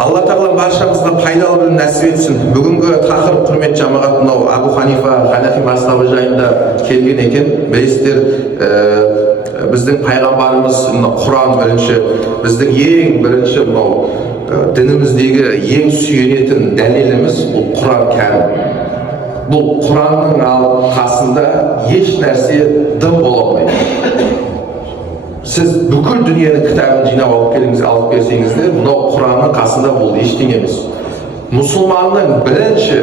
Алла тағала баршамызға пайдалы білім нәсіп етсін. Бүгінгі тақырып, құрметті жамағат, мынау Абу Ханифа Ханафи мазхабы жайында келген екен. Білесіздер, біздің пайғамбарымыз Құран бірінші, біздің ең бірінші мынау дініміздегі ең сүйенетін дәлеліміз бұл Құран кәрім. Бұл Құранның қасында еш нәрсе дым бола алмайды. Сіз бүкіл дүниенің кітабын жинап алып келіңіз, алып берсеңіздер, мынау Құранның қасында бұл ештеңе емес. Мұсылманның бірінші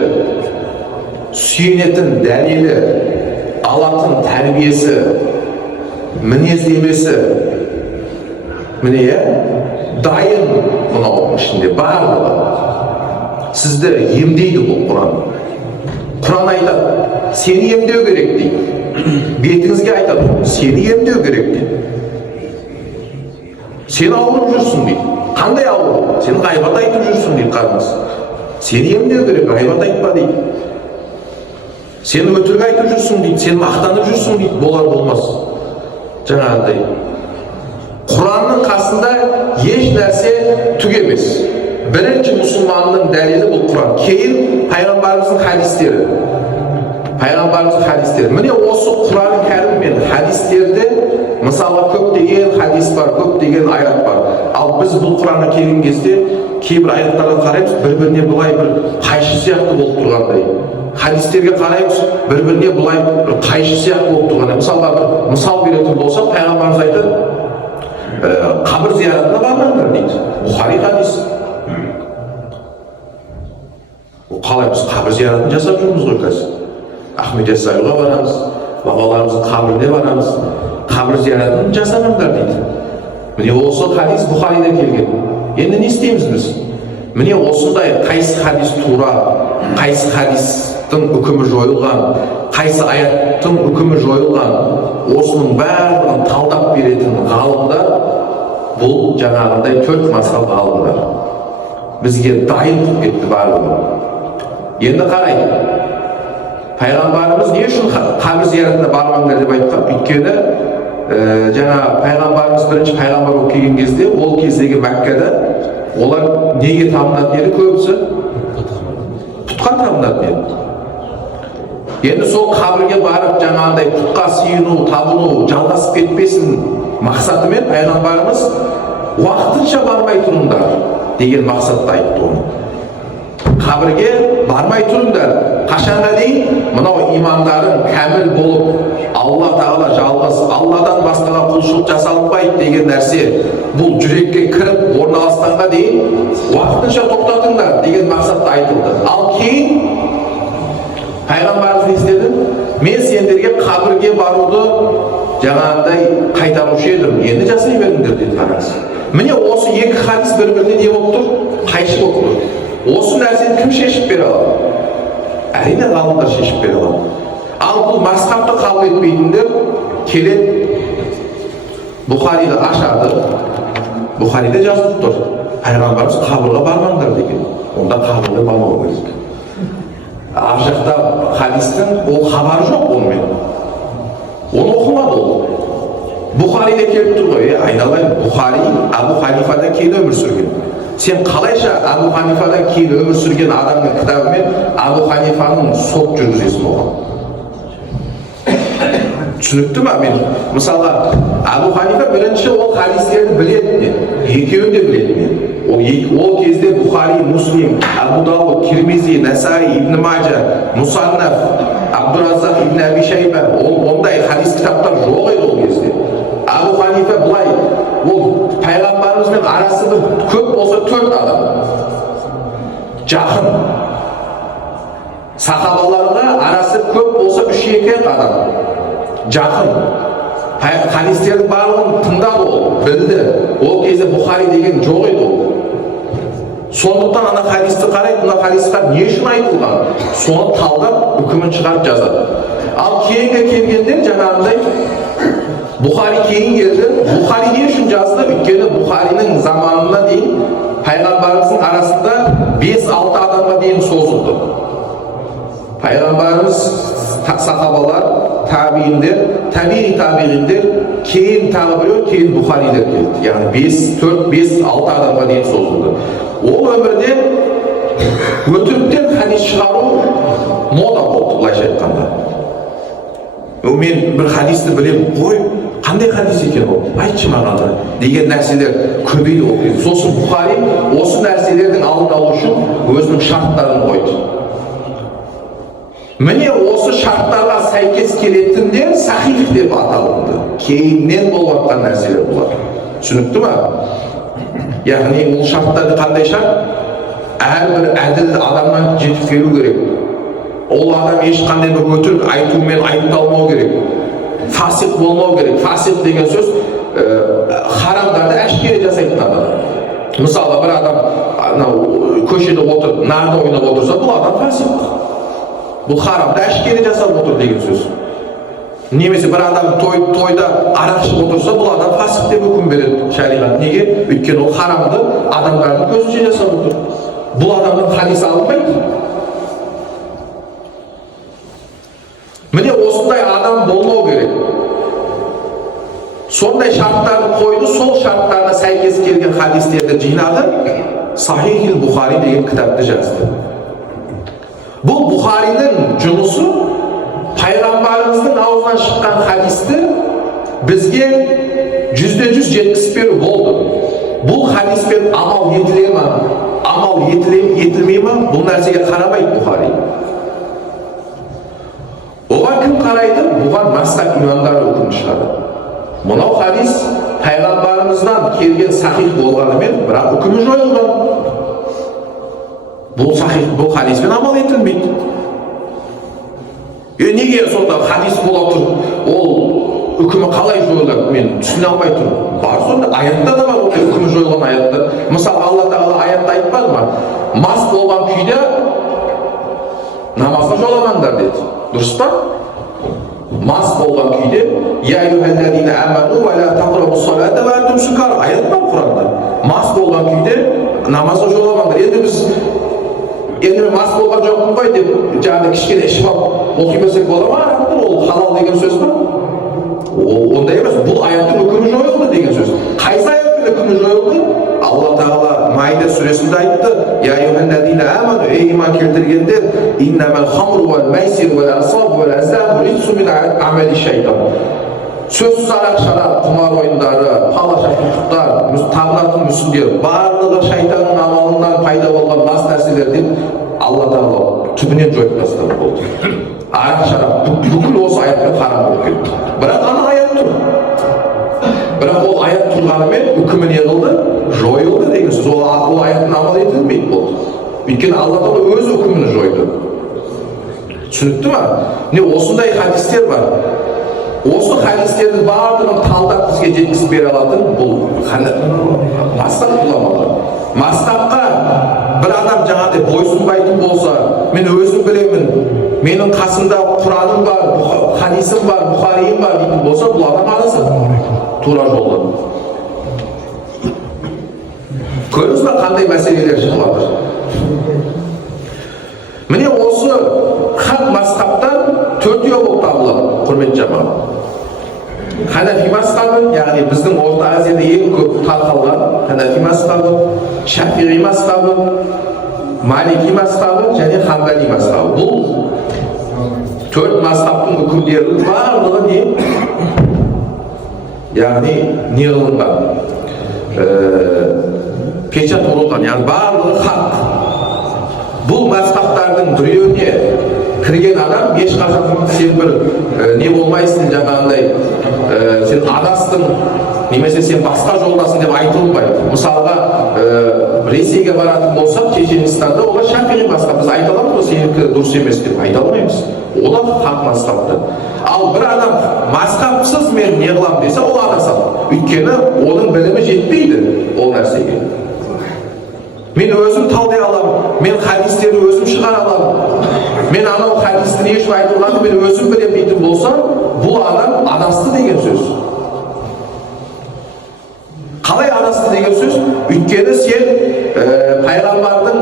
сүйенетін дәлелі, алатын тәрбиесі, мінездемесі, міне дайын мынау ішінде барлығы. Сізді емдейді бұл Құран. Құран айтады, сені емдеу керек дейді. Бетіңізге айтады, сені емдеу керек дейді. Сен ауырып жүрсің дейді. Қандай ауырып? Сен ғайбат айтып жүрсің дейді қарыңыз. Сені емдеу керек, ғайбат айтпа дейді. Сен өтірік айтып жүрсің дейді. Сен мақтанып жүрсің дейді. Болар болмас. Жаңағыдай. Құранның қасында еш нәрсе түк емес. Бірінші мұсылманның дәлелі бұл Құран. Кейін пайғамбарымыздың хадистері. Міне осы Құран кәрім мен хадистерде мысалы көптеген хадис бар, көптеген аят бар. Ал біз бұл Құранға келген кезде кейбір аяттарға қараймыз, бір-біріне бұлай бір қайшы сияқты болып тұрғандай. Хадистерге қараймыз, бір-біріне бұлай бір қайшы сияқты болып тұрғандай. Мысалға бір мысал беретін болсақ, пайғамбарымыз айтады, қабір зияратына бармаңдар дейді. Бұхари хадис. Қалай біз қабір зияратын жасап жүрміз ғой қазір. Ахмет Яссауиға барамыз, бабаларымыздың қабіріне барамыз, қабір зияратын жасамаңдар дейді. Міне осы хадис Бұхарида келген. Енді не істейміз біз? Міне осындай қайсы хадис тура, қайсы хадистің үкімі жойылған, қайсы аяттың үкімі жойылған, осының бәрін талдап беретін ғалымдар бұл жаңағындай 4 мазхаб ғалымдар. Бізге дайын қылып кетті барлығы. Енді қарайды. Пайғамбарымыз не үшін қабір зияратына бармаңдар деп айтқан? Өйткені жаңа пайғамбарымыз бірінші пайғамбар болып келген кезде, ол кездегі Мәккада олар неге табынатын еді көбісі? Пұтқа табынатын еді. Енді сол қабірге барып жаңағындай пұтқа сүйіну, табыну жалғасып кетпесін мақсатымен пайғамбарымыз уақытынша бармай тұрыңдар деген мақсатта айтты оны. Қабірге бармай тұрыңдар. Қашанға дейін? Мынау имандарың кәміл болып, Алла тағала жалғыз, Алладан басқаға құлшылық жасалынбайды деген нәрсе бұл жүрекке кіріп орналасқанға дейін уақытынша тоқтатыңдар деген мақсатта айтылды. Ал кейін пайғамбарымыз не істеді? Мен сендерге қабірге баруды жаңағындай қайтарушы едім, енді жасай беріңдер деді. Қараңыз. Міне осы екі хадис бір-біріне не болып тұр? Қайшы болып тұр. Осы нәрсені кім шешіп бере алады? Әрине ғалымдар шешіп бере алады. Ал бұл мазхабты қабыл етпейтіндер келеді, Бұхариді ашады. Бұхариде жазылып тұр. Пайғамбарымыз қабірге бармаңдар деген. Онда қабірге бармау керек. Ар жақта хадистің ол хабары жоқ онымен. Оны оқымады ол. Бұхариде келіп тұр ғой, айналайын, Бұхари Абу Ханифадан кейін өмір сүрген. Сен қалайша Абу Ханифадан кейін өмір сүрген адамның кітабымен Абу Ханифаның сот жүргізесің оған? Түсінікті ма мен? Мысалға, Абу Ханифа бірінші ол хадистерді біледі, екеуін де біледі. Ол кезде Бұхари, Муслим, Абу Дауд, Тирмизи, Насаи, Ибн Мажа, Мусаннаф, Абдураззақ, Ибн Аби Шайба, ондай хадис кітаптар жоқ еді ол кезде. Абу Ханифа былай, ол пайғамбарымызбен арасы көп болса 4 адам. Жақын. Сахабаларға арасы көп болса 3-2 адам. Жақын. Хадистердің барлығын тыңдады ол, білді. Ол кезде Бұхари деген жоқ еді ол. Сондықтан ана хадисті қарайды, мына хадисқа не үшін айтылған? Соны талдап, үкімін шығарып жазады. Ал кейінгі келгендер жаңағындай Бұхари кейін келді. Бұхари не үшін жазды? Өйткені Бұхаринің заманына дейін пайғамбарымыздың арасында 5-6 адамға дейін созылды. Пайғамбарымыз, сахабалар, табииндер, табииндер, кейін тағы біреу, кейін Бұхарилер келді. Яғни 4-5-6 адамға дейін созылды. Ол өмірден өтіріктен хадис шығару мода болды, былайша айтқанда. Мен бір хадисті білемін, ой, қандай хадис екен ол? Айтшы маған деген нәрселер көбейді оқиды. Сосын Бұхари осы нәрселердің алдын алу үшін өзінің шарттарын қойды. Міне осы шарттарға сәйкес келетіндер сахих деп аталынды. Кейіннен болып жатқан нәрселер бұлар. Түсінікті ма? Яғни ол шарттарды қандай шарт? Әрбір әділ адамнан жетіп келу керек. Ол адам ешқандай бір өтірік айтумен айыпталмау керек. Фасиқ болмау керек. Фасиқ деген сөз харамдарды әшкере жасайтын адам. Мысалы бір адам көшеде отырып, нарда ойнап отырса, бұл адам фасиқ. Бұл харамды әшкере жасап отыр деген сөз. Немесе бір адам тойда арақ ішіп отырса, бұл адам фасиқ деп үкім береді шариғат. Неге? Өйткені ол харамды адамдардың көзінше жасап отыр. Бұл адамның хадис алынбайды. Міне осындай адам болмау керек. Сондай шарттарды қойды, сол шарттарға сәйкес келген хадистерді жинады, Сахих Бұхари деген кітапты жазды. Бұл Бұхаридің жұмысы пайғамбарымыздың аузынан шыққан хадисті бізге 100% жеткізіп беру болды. Бұл хадиспен амал етіле ме, амал етілмей ме, бұл нәрсеге қарамайды Бұхари. Оған кім қарайды? Бұған мастак имамдар үкім шығады. Мынау хадис пайғамбарымыздан келген сахих болғанымен, бірақ үкімі жойылған. Бұл сахих, бұл хадиспен амал етілмейді. Неге сонда хадис бола тұр, ол үкімі қалай жойылады? Мен түсіне алмай тұрмын. Бар сонда, аятта да бар, үкімі жойылған аятта. Мысалы, Алла Тағала аятта айтпады ма? Мас болған күйде намазға жоламаңдар деді. Дұрыс па? Мас болған күйде Я юхаллазина аману ва ла тақрабус салата ва антум сукара. Аят бар Құранда. Мас болған күйде намазға жоламаңдар. Енді мен мас болған жоқпын ғой деп жаңағы кішкене ішіп алып оқимасақ бола ма? Ол халал деген сөз ба? Ондай емес. Бұл аяттың үкімі жойылды деген сөз. Қайсы аяттың үкімі жойылды? Алла Тағала Маида сүресінде айтты: Я юхаллазина аману, ей иман келтіргендер, иннамал хамру вал майсир вал ансаб вал азлам рижсун мин амали шайтан. Сөзсіз арақ шарап, құмар ойындары, пала-шапқықтар, табынатын мүсіндер, барлығы шайтанның амалынан пайда болған бас нәрселер деп Алла Тағала түбінен жойып тастады болды. Арақ шарап бүкіл осы аятпен харам болып кетті. Бірақ ана аят тұр. Бірақ ол аят тұрғанымен үкімі не қылды? Жойылды деген сөз. Ол аяттың амал етілмейді болды. Өйткені Алла Тағала өз үкімін жойды. Түсінікті ма? Не осындай хадистер бар. Осы хадистердің барлығын талдап бізге жеткізіп бере алатын бұл мастақ ғұламалар. Мастаққа бір адам жаңағыдай бойсұнбайтын болса, мен өзім білемін, менің қасымда Құраным бар, хадисім бар, Бұхариім бар дейтін болса, бұл адам адасады. Тура жолдан. Көрдіңіз бе қандай мәселелер шығып жатыр? Міне осы хат мазхабтан төртеу болып табылады, құрметті жамағат. Ханафи мазхабы, яғни біздің Орта Азияда ең көп тарқалған Ханафи мазхабы, Шафиғи мазхабы, Малики мазхабы және Хамбали мазхабы. Бұл төрт мазхабтың үкімдерінің барлығы не? Яғни не қылынған? Печат ұрылған, яғни барлығы хақ. Бұл мазхабтардың біреуіне кірген адам ешқашан сен бір не болмайсың, жаңағындай сен адастың, немесе сен басқа жолдасың деп айтылмайды. Мысалға Ресейге баратын болсақ, Чеченстанда олар Шафиғи мазхаб, біз айта аламыз ғой сенікі дұрыс емес деп айта алмаймыз. Олар хақ мазхабты. Ал бір адам мазхабсыз мен не қыламын десе, ол адасады. Өйткені оның білімі жетпейді ол нәрсеге. Мен өзім талдай аламын, мен хадистерді өзім шығара аламын. Мен анау хадисті не үшін айтылғанын мен өзім білем дейтін болса, бұл адам адасты деген сөз. Қалай адасты деген сөз? Өйткені сен пайғамбардың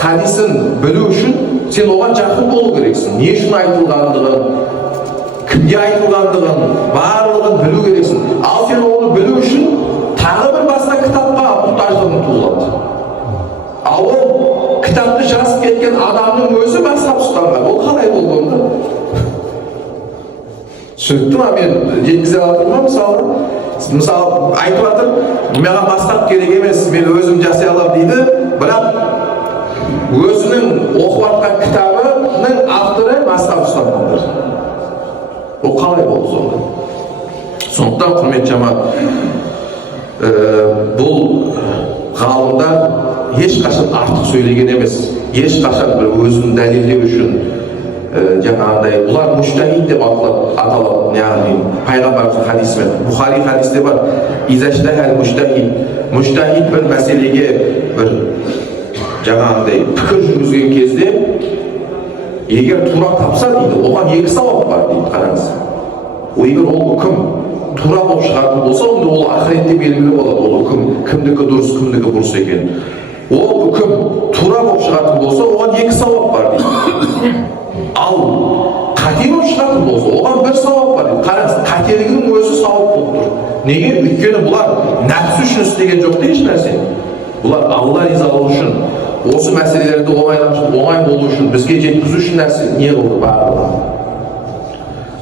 хадисін білу үшін сен оған жақын болу керексің. Не үшін айтылғандығын, кімге айтылғандығын, барлығын білу керексің. Ал сен оны білу үшін тағы бір басқа кітапқа мұқтаждығың туылады. шығасып кеткен адамның өзі бастап ұстанған. Ол қалай болды онда? Түсінікті ма? Мен жеткізе алатырмын ма мысалы? Мысалы айтып жатыр, маған бастап керек емес, мен өзім жасай аламын дейді, бірақ өзінің оқып жатқан кітабының авторы бастап ұстанғандар. Ол қалай болды сонда? Сондықтан құрметті жамағат, бұл ғалымдар ешқашан артық сөйлеген емес, ешқашан бір өзін дәлелдеу үшін жаңағындай бұлар муштахид деп аталады, яғни пайғамбарымыздың хадисімен. Бухари хадисте бар, изаштахал муштахид. Муштахид бір мәселеге бір жаңағындай пікір жүргізген кезде егер тура тапса дейді, оған 2 сауап бар дейді, қараңыз. Егер ол үкім тура болып шығатын болса, онда ол ақыретте белгілі болады, ол үкім кімдікі дұрыс, кімдікі бұрыс екен. Ол үкім тура болып шығатын болса, оған 2 сауап бар дейді. Ал қате болып шығатын болса, оған 1 сауап бар дейді. Қараңыз, қателігінің өзі сауап болып тұр. Неге? Өйткені бұлар нәпсі үшін істеген жоқ еш нәрсе. Бұлар Алла ризалығы үшін, осы мәселелерді оңай болу үшін, бізге жеткізу үшін нәрсе не қылды барлығы.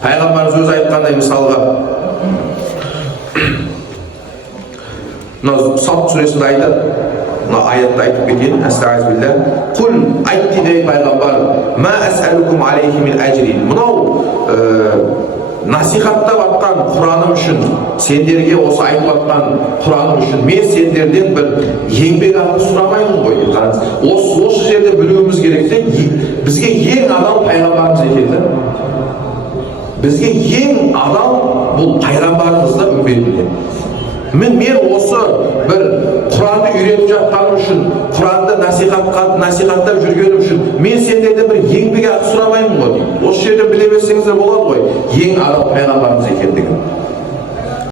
Пайғамбарымыз өзі айтқандай мысалға, Сад сүресінде айтады, аятта айтып кетейін, әстағфируллах. Құл айтты дей пайғамбар, ма асалукум алейхи мин ажрин. Мынау насихаттап атқан Құраным үшін, сендерге осы айтып атқан Құраным үшін мен сендерден бір еңбек ақы сұрамаймын ғой. Қараңыз, осы жерде білуіміз керек те, бізге ең адал пайғамбарымыз екен. Бізге ең адал бұл пайғамбарымызда үмбетінде. Мен осы бір Құранды үйретіп жатқаным үшін, Құранды насихаттап жүргенім үшін, мен сендерден бір еңбек ақы сұрамаймын ғой. Осы жерде біле берсеңіздер болады ғой, ең адал пайғамбарымыз екендігін.